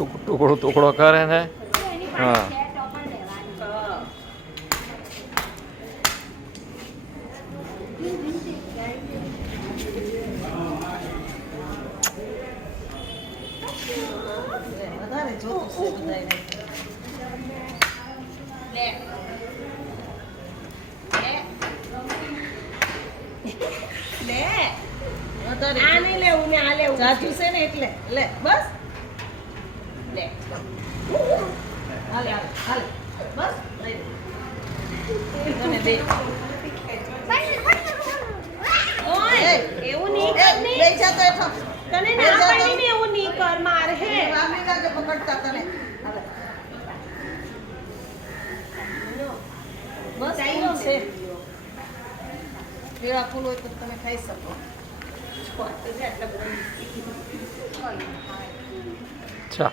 ટુકડો ટુકડો કરે ને હા વધારે જોતું છે બધાને. લે વધારે આ નહીં લેવું ને આ લેવું જાજુ છે ને એટલે લે બસ લે હાલે હાલે હાલે બસ લઈ લે તને દે ઓય એવું નહીં કર ને લઈ જા તો હેઠો તને ના પાડી ને એવું નહીં કર માર હે રામી ના જો પકડતા તને હાલે બસ એવું છે પીળા ફૂલ હોય તો તમે ખાઈ શકો ચા